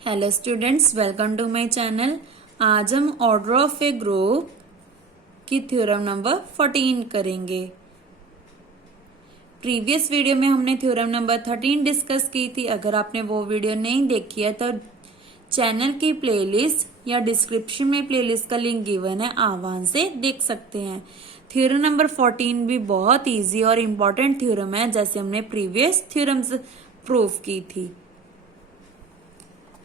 Hello students, welcome to my channel. आज हम order of a group की theorem number 14 करेंगे। प्रीवियस वीडियो में हमने थ्योरम नंबर 13 डिस्कस की थी। अगर आपने वो वीडियो नहीं देखी है तो चैनल की प्लेलिस्ट या डिस्क्रिप्शन में प्लेलिस्ट का लिंक गिवन है, आप वहां से देख सकते हैं। थ्योरम नंबर 14 भी बहुत इजी और इम्पोर्टेंट थ्योरम है, जैसे हमने प्रीवियस थ्योरम्स प्रूव की थी।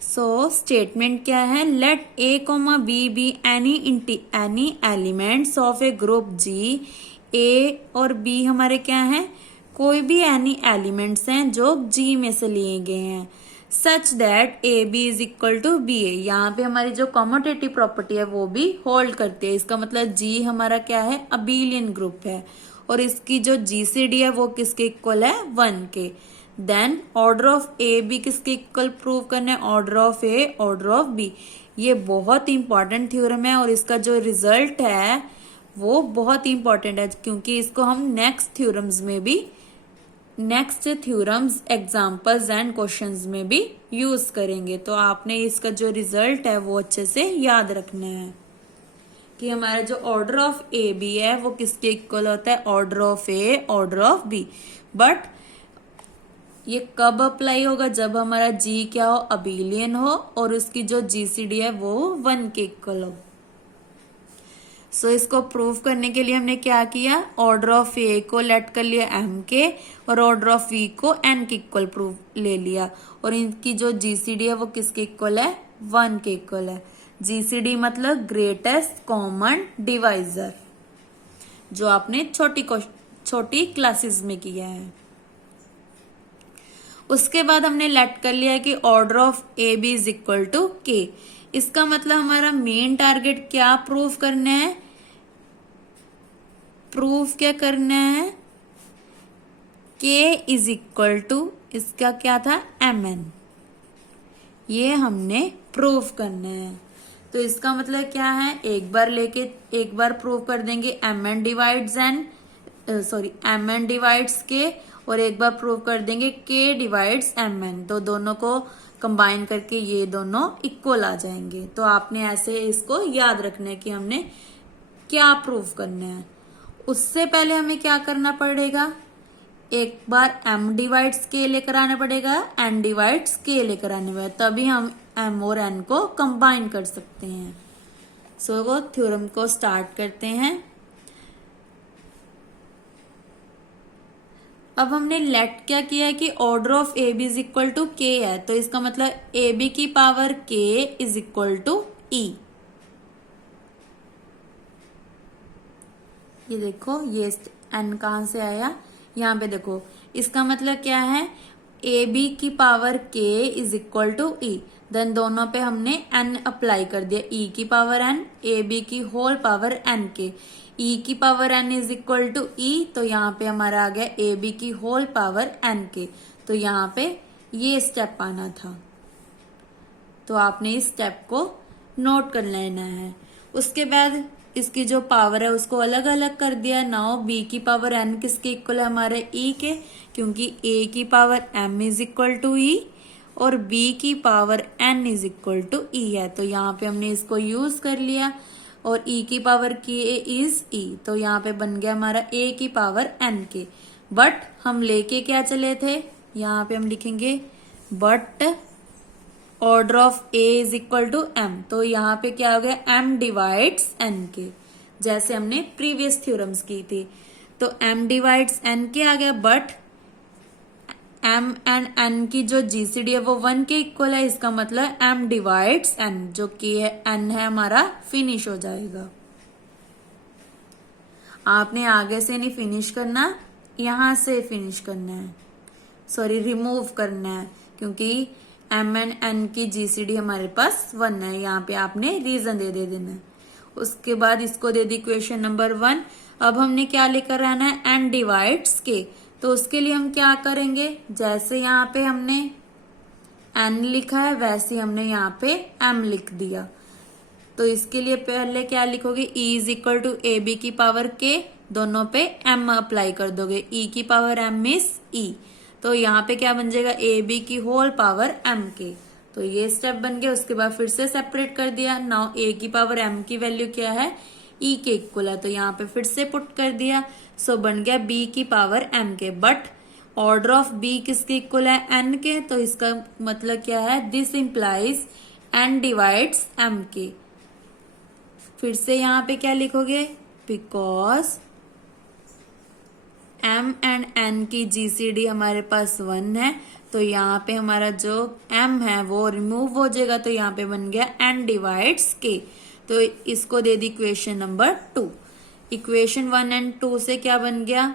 स्टेटमेंट क्या है? Let A comma B any elements of a group G. A और बी हमारे क्या हैं? कोई भी एनी एलिमेंट्स हैं जो जी में से लिए गए हैं, such that a b is equal to b a. यहाँ पे हमारी जो कॉमोटेटिव प्रॉपर्टी है वो भी होल्ड करती है। इसका मतलब जी हमारा क्या है? अबीलियन ग्रुप है, और इसकी जो जीसीडी है वो किसके इक्वल है? 1 के। Then order of a b किसके इक्वल प्रूव करना है? Order of a order of b. ये बहुत इंपॉर्टेंट थ्योरम है और इसका जो रिजल्ट है वो बहुत इंपॉर्टेंट है, क्योंकि इसको हम next theorems examples and questions में भी यूज करेंगे। तो आपने इसका जो रिजल्ट है वो अच्छे से याद रखना है कि हमारा जो ऑर्डर ऑफ ए बी है वो किसके इक्वल होता है? Order of a order of b. But ये कब अप्लाई होगा? जब हमारा जी क्या हो? अबीलियन हो, और उसकी जो जीसीडी है वो 1 के इक्वल हो। इसको प्रूव करने के लिए हमने क्या किया? ऑर्डर ऑफ ए को लेट कर लिया m के, और ऑर्डर ऑफ v को n के इक्वल प्रूव ले लिया, और इनकी जो जीसीडी है वो किसके इक्वल है? 1 के इक्वल है। जीसीडी मतलब ग्रेटेस्ट कॉमन डिवाइजर, जो आपने छोटी क्लासेस में किया है। उसके बाद हमने लेट कर लिया कि order of a b is equal to k. इसका मतलब हमारा मेन टारगेट क्या प्रूव करना है? क्या करना है? के इज इक्वल टू, इसका क्या था? M n. ये हमने प्रूव करना है। तो इसका मतलब क्या है? एक बार प्रूव कर देंगे एम एन डिवाइड्स के, और एक बार प्रूव कर देंगे के डिवाइड्स एम एन। तो दोनों को कंबाइन करके ये दोनों इक्वल आ जाएंगे। तो आपने ऐसे इसको याद रखना है कि हमने क्या प्रूव करना है। उससे पहले हमें क्या करना पड़ेगा? एक बार m डिवाइड्स के लेकर आना पड़ेगा, n डिवाइड्स के लेकर आने पड़ेगा, तभी हम m और n को कंबाइन कर सकते हैं। वो थ्योरम को स्टार्ट करते हैं। अब हमने लेट क्या किया है कि order of a b is equal to k है, तो इसका मतलब ए बी की पावर के इज इक्वल टू ई। ये देखो, ये एन कहां से आया? यहाँ पे देखो, इसका मतलब क्या है? ए बी की पावर के is equal to e. Then दोनों पे हमने एन अप्लाई कर दिया, ई की पावर एन, ए बी की होल पावर एन के। ई की power n is equal to e, तो यहाँ पे हमारा आ गया ए बी की होल पावर एन के। तो यहाँ पे ये स्टेप आना था, तो आपने इस स्टेप को नोट कर लेना है। उसके बाद इसकी जो पावर है उसको अलग अलग कर दिया। नाउ बी की पावर एन किसके इक्वल है? हमारे ई के, क्योंकि ए की power m is equal to e और बी की power n is equal to e है। तो यहाँ पे हमने इसको यूज कर लिया, और ई की पावर के इज ई, तो यहाँ पे बन गया हमारा ए की पावर एन के। बट हम लेके क्या चले थे? यहाँ पे हम लिखेंगे but order of a is equal to m. तो यहाँ पे क्या हो गया? एम डिवाइड्स एन के, जैसे हमने प्रीवियस थ्योरम्स की थी। तो एम डिवाइड्स एन के आ गया, बट एम एंड एन की जो जीसीडी है वो 1 के इक्वल है। इसका मतलब एम डिवाइड्स एन, जो कि है एन है हमारा, फिनिश हो जाएगा। आपने आगे से नहीं फिनिश करना, यहां से फिनिश करना है, रिमूव करना है, क्योंकि एम एंड एन की जीसीडी हमारे पास 1 है। यहाँ पे आपने रीजन दे देना है। उसके बाद इसको दे दी इक्वेशन नंबर 1। अब हमने क्या लेकर आना है? एन डिवाइड्स के। तो उसके लिए हम क्या करेंगे? जैसे यहाँ पे हमने n लिखा है वैसे हमने यहाँ पे m लिख दिया। तो इसके लिए पहले क्या लिखोगे? e is equal to a b की पावर k, दोनों पे m अप्लाई कर दोगे। e की पावर m इज e, तो यहाँ पे क्या बन जाएगा? ए बी की होल पावर m के। तो ये स्टेप बन गया। उसके बाद फिर से सेपरेट कर दिया। नाउ ए की पावर एम की वैल्यू क्या है, ई के इक्वल है, तो यहाँ पे फिर से पुट कर दिया। सो बन गया बी की power m k, but order of b किसके इक्वल है, एन के, तो इसका मतलब क्या है, this implies n divides m k. फिर से यहाँ पे क्या लिखोगे, बिकॉज एम एंड एन की जीसीडी हमारे पास 1 है, तो यहाँ पे हमारा जो m है वो रिमूव हो जाएगा, तो यहाँ पे बन गया n डिवाइड्स k। तो इसको दे दी इक्वेशन नंबर 2। इक्वेशन 1 एंड 2 से क्या बन गया,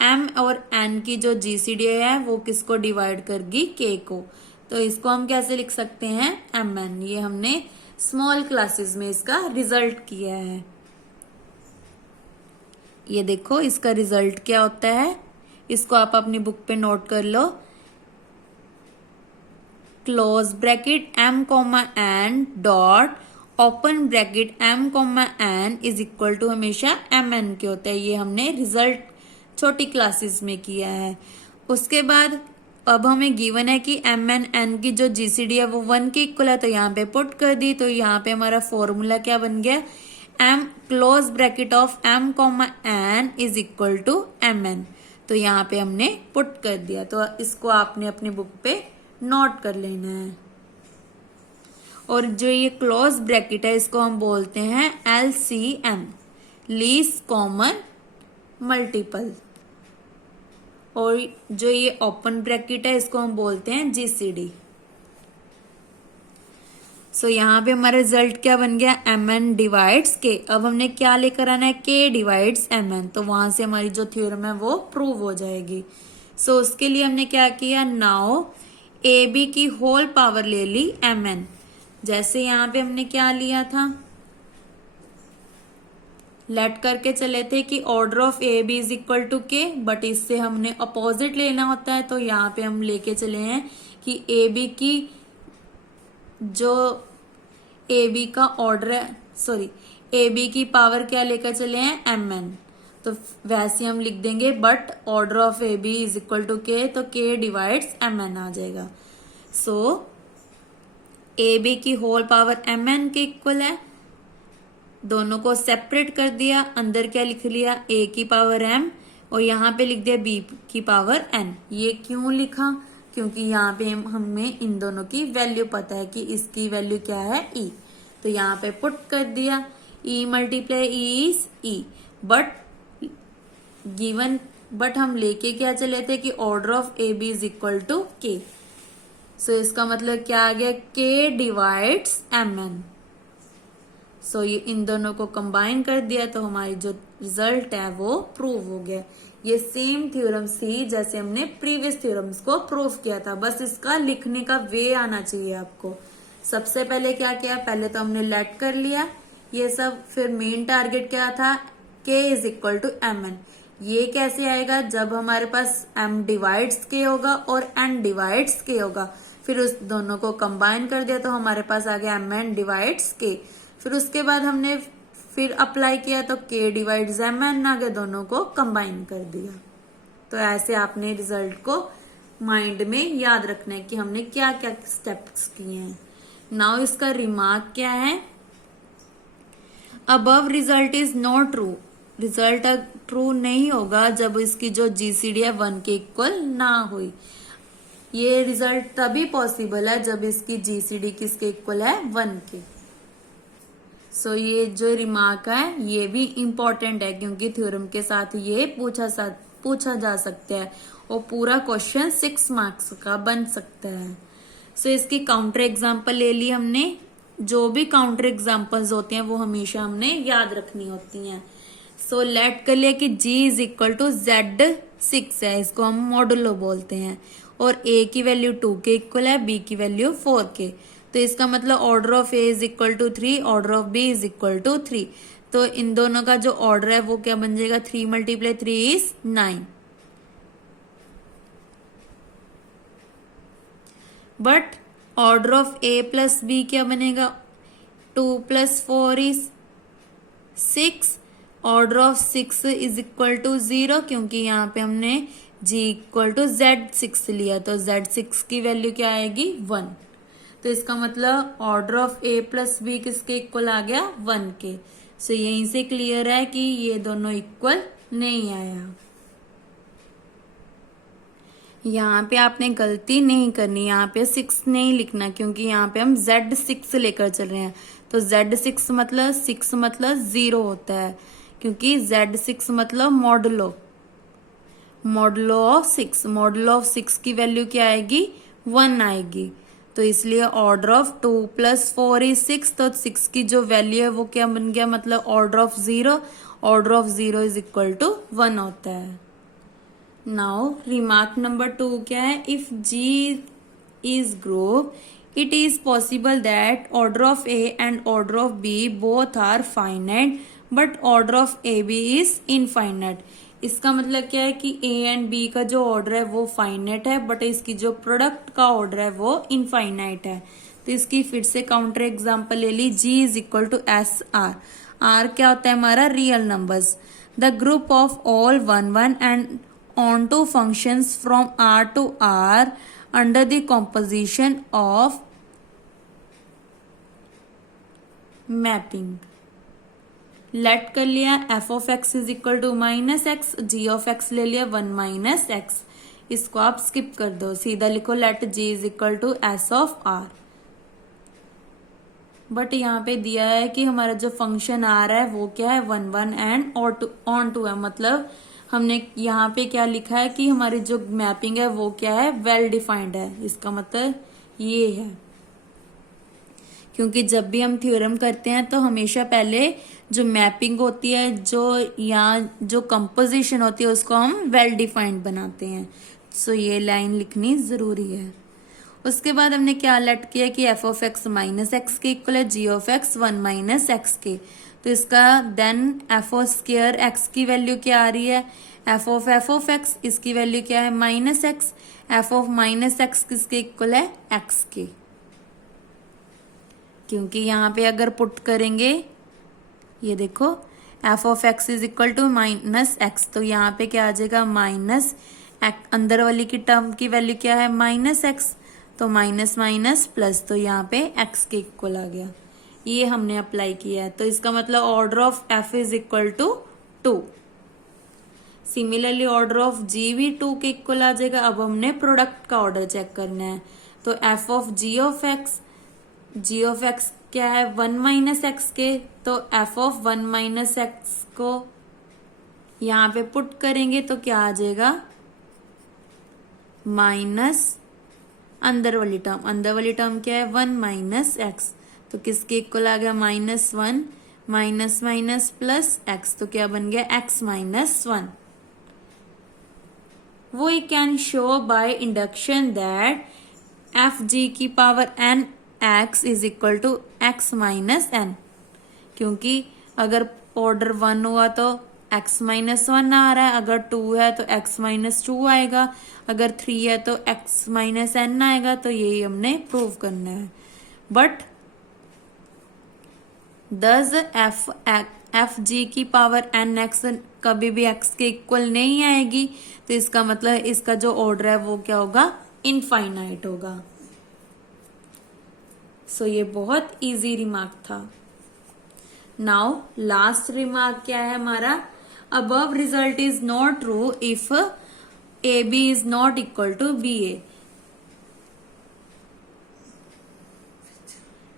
m और n की जो जीसीडी है वो किसको डिवाइड करगी, k को। तो इसको हम कैसे लिख सकते हैं, mn। ये हमने स्मॉल क्लासेस में इसका रिजल्ट किया है। ये देखो इसका रिजल्ट क्या होता है, इसको आप अपनी बुक पे नोट कर लो। Close bracket m comma n dot open bracket m comma n is equal to हमेशा mn के होता है। ये हमने रिजल्ट छोटी क्लासेस में किया है। उसके बाद अब हमें गिवन है कि m एंड n की जो जीसीडी है वो 1 के इक्वल है, तो यहाँ पे पुट कर दी। तो यहाँ पे हमारा फॉर्मूला क्या बन गया, m close bracket of m comma n is equal to mn। तो यहाँ पे हमने पुट कर दिया। तो इसको आपने अपनी बुक पे नोट कर लेना है। और जो ये क्लोज ब्रैकेट है इसको हम बोलते हैं LCM, लीस्ट कॉमन मल्टीपल। और जो ये ओपन ब्रैकेट है इसको हम बोलते हैं GCD। सो यहाँ पे हमारा रिजल्ट क्या बन गया, mn डिवाइड्स k। अब हमने क्या लेकर आना है, k डिवाइड्स mn, तो वहां से हमारी जो थ्योरम है वो प्रूव हो जाएगी। सो उसके लिए हमने क्या किया, नाउ ab की होल पावर ले ली mn। जैसे यहाँ पे हमने क्या लिया था, लेट करके चले थे कि order of a b is equal to k, but इससे हमने अपोजिट लेना होता है। तो यहाँ पे हम लेके चले हैं कि ए बी की जो ए बी का ऑर्डर है, सॉरी ए बी की पावर क्या लेकर चले हैं, एम एन। तो वैसे हम लिख देंगे but order of a b is equal to k, तो के डिवाइड्स एम एन आ जाएगा। सो ए बी की whole power m n k equal है। दोनों को सेपरेट कर दिया, अंदर क्या लिख लिया, a की पावर m और यहाँ पे लिख दिया b की पावर n। ये क्यों लिखा, क्योंकि यहाँ पे हमें इन दोनों की वैल्यू पता है कि इसकी वैल्यू क्या है, e। तो यहाँ पे पुट कर दिया, e multiply e is e, but given, but हम लेके क्या चले थे कि order of a b is equal to k. So इसका मतलब क्या आ गया, k divides m n. So ये इन दोनों को कंबाइन कर दिया तो हमारी जो रिजल्ट है वो प्रूव हो गया। ये सेम थ्योरम्स थी जैसे हमने प्रीवियस थ्योरम्स को प्रूव किया था, बस इसका लिखने का वे आना चाहिए आपको। सबसे पहले क्या किया, पहले तो हमने लेट कर लिया ये सब, फिर मेन टारगेट क्या था, k is equal to m n. ये कैसे आएगा, जब हमारे पास m डिवाइड्स k होगा और n डिवाइड्स k होगा। फिर उस दोनों को कंबाइन कर दिया तो हमारे पास आ गया एम एन डिवाइड्स k। फिर उसके बाद हमने फिर अप्लाई किया तो k डिवाइड्स एम एन आ गया, दोनों को कंबाइन कर दिया। तो ऐसे आपने रिजल्ट को माइंड में याद रखना है कि हमने क्या क्या स्टेप्स किए हैं। नाउ इसका रिमार्क क्या है, above result is not true. Result true नहीं होगा जब इसकी जो जीसीडी है 1 के इक्वल ना हुई। ये रिजल्ट तभी पॉसिबल है जब इसकी जीसीडी किसके इक्वल है, 1 के। सो ये जो रिमार्क है ये भी इम्पोर्टेंट है क्योंकि थ्योरम के साथ ये पूछा जा सकता है और पूरा क्वेश्चन 6 मार्क्स का बन सकता है। सो इसकी काउंटर एग्जांपल ले ली हमने। जो भी काउंटर एग्जांपल्स होते हैं वो हमेशा हमने याद रखनी होती हैं। सो लेट कर लिया कि g is equal to Z6 है, इसको हम मॉडुलो बोलते हैं, और a की वैल्यू 2 के इक्वल है, b की वैल्यू 4 के। तो इसका मतलब order of a is equal to 3, order of b is equal to 3। तो इन दोनों का जो ऑर्डर है वो क्या बन जाएगा, 3 multiply 3 is 9। But order of a plus b क्या बनेगा, 2 plus 4 is 6। Order of 6 is equal to 0 क्योंकि यहाँ पे हमने g इक्वल टू Z6 लिया, तो Z6 की वैल्यू क्या आएगी, 1। तो इसका मतलब order of a plus b किसके इक्वल आ गया 1 के। सो यहीं से क्लियर है कि ये दोनों इक्वल नहीं आया। यहाँ पे आपने गलती नहीं करनी, यहाँ पे 6 नहीं लिखना, क्योंकि यहाँ पे हम Z6 लेकर चल रहे हैं। तो Z6 मतलब 6 मतलब 0 होता है, क्योंकि Z6 मतलब मॉडुलो ऑफ 6। मॉडुलो ऑफ 6 की वैल्यू क्या आएगी 1 आएगी। तो इसलिए ऑर्डर ऑफ 2 + 4 = 6। तो 6 की जो वैल्यू है वो क्या बन गया, मतलब ऑर्डर ऑफ 0। ऑर्डर ऑफ 0 = 1 होता है। नाउ रिमार्क नंबर 2 क्या है, if G is group it is possible that order of A and order of B both are finite but order of AB is infinite। इसका मतलब क्या है कि A and B का जो ऑर्डर है वो फाइनाइट है, बट इसकी जो प्रोडक्ट का ऑर्डर है वो इनफाइनाइट है। तो इसकी फिर से काउंटर एग्जांपल ले ली, G = SR। R क्या होता है हमारा real numbers. The group of all 1 1 and onto functions from R to R under the composition of mapping। Let कर लिया f of x = -x, g of x ले लिया 1 - x। इसको आप स्किप कर दो, सीधा लिखो let g = s of r। But यहाँ पे दिया है कि हमारा जो फंक्शन आ रहा है वो क्या है 1 1 एंड ऑन टू है, मतलब हमने यहाँ पे क्या लिखा है कि हमारी जो मैपिंग है वो क्या है वेल डिफाइंड है। इसका मतलब ये है, क्योंकि जब भी हम थ्योरम करते हैं तो हमेशा पहले जो मैपिंग होती है, जो यहाँ जो कंपोजिशन होती है, उसको हम वेल डिफाइंड बनाते हैं। सो ये लाइन लिखनी जरूरी है। उसके बाद हमने क्या लेट किया कि f of x - x के इक्वल है g of x 1 - x के। तो इसका देन f² x की वैल्यू क्या आ रही है, f of x, इसकी वैल्यू क्या है -x। f of -x किसके इक्वल है x के, क्योंकि यहाँ पे अगर पुट करेंगे ये देखो f of x = -x, तो यहाँ पे क्या आ जाएगा माइनस, अंदर वाली की टर्म की वैल्यू क्या है -x, तो माइनस माइनस प्लस, तो यहाँ पे x के इक्वल आ गया। ये हमने अप्लाई किया है। तो इसका मतलब order of f = 2। Similarly order of g भी 2 के इक्वल आ जाएगा। अब हमने प्रोडक्ट का ऑर्डर चेक करना है। तो f of g of x क्या है 1 - x के, तो f of 1 - x को यहाँ पे पुट करेंगे तो क्या आ जाएगा माइनस अंदर वाली टर्म क्या है 1 - x, तो किसके इक्वल आ गया -1 माइनस माइनस प्लस x, तो क्या बन गया x - 1। We can show by induction that fg⁴n x = x - n, क्योंकि अगर ऑर्डर 1 हुआ तो x - 1 आ रहा है, अगर 2 है तो x - 2 आएगा, अगर 3 है तो x - n आएगा। तो यही हमने प्रूव करना है। बट does fg⁴n x कभी भी x के इक्वल नहीं आएगी, तो इसका मतलब इसका जो ऑर्डर है वो क्या होगा इनफाइनाइट होगा। सो ये बहुत इजी रिमार्क था। नाउ लास्ट रिमार्क क्या है हमारा, above result is not true if AB is not equal to BA।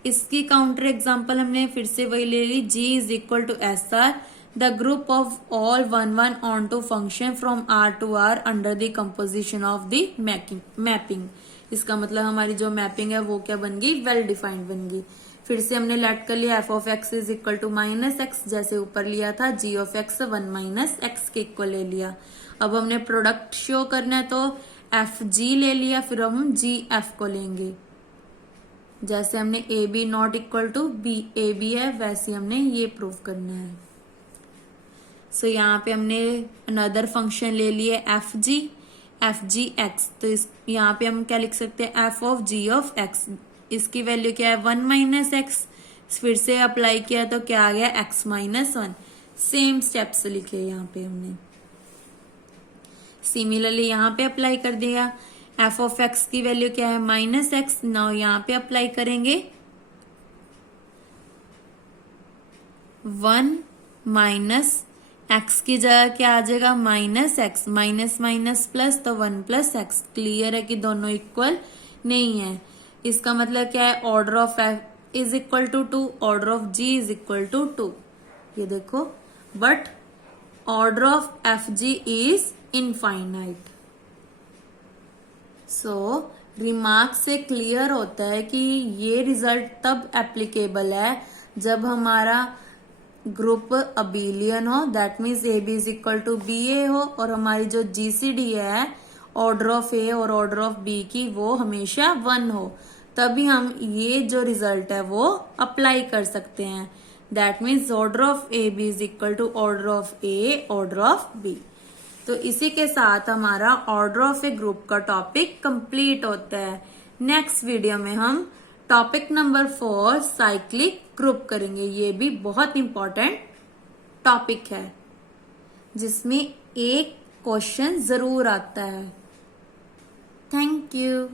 इसकी काउंटर एग्जांपल हमने फिर से वही ले ली, G = SR, the group of all 1 1 onto function from R to R under the composition of the mapping. इसका मतलब हमारी जो मैपिंग है वो क्या बन गई वेल डिफाइंड बन गई। फिर से हमने लेट कर लिया f of x = -x, जैसे ऊपर लिया था g of x 1 - x के इक्वल ले लिया। अब हमने प्रोडक्ट शो करना है तो fg ले लिया, फिर हम gf को लेंगे। जैसे हमने AB not equal to AB है, वैसे हमने ये प्रूव करना है। सो यहाँ पे हमने अनदर फंक्शन ले लिए fg(x), तो इस यहाँ पे हम क्या लिख सकते हैं f of g of x, इसकी वैल्यू क्या है 1 - x। फिर से अप्लाई किया तो क्या आ गया x - 1। सेम स्टेप्स लिखे यहाँ पे हमने। सिमिलरली यहाँ पे अप्लाई कर दिया एफ ऑफ एक्स की वैल्यू क्या है -x। नाउ यहाँ पे अप्लाई करेंगे 1 माइनस एक्स की जगह क्या आ जाएगा -x, माइनस माइनस प्लस तो 1 प्लस एक्स। क्लियर है कि दोनों इक्वल नहीं है। इसका मतलब क्या है order of f is equal to 2, order of g is equal to 2। ये देखो but order of f g is infinite. So remark से क्लियर होता है कि ये रिजल्ट तब एप्लीकेबल है जब हमारा ग्रुप अबेलियन हो, that means a b is equal to b a हो, और हमारी जो जीसीडी है ऑर्डर ऑफ ए और ऑर्डर ऑफ बी की वो हमेशा 1 हो, तभी हम ये जो रिजल्ट है वो अप्लाई कर सकते हैं। That means order of a b is equal to order of a order of b. तो इसी के साथ हमारा ऑर्डर ऑफ ए ग्रुप का टॉपिक कंप्लीट होता है। नेक्स्ट वीडियो में हम टॉपिक नंबर 4 साइक्लिक ग्रुप करेंगे। ये भी बहुत इंपॉर्टेंट टॉपिक है जिसमें एक क्वेश्चन जरूर आता है। Thank you.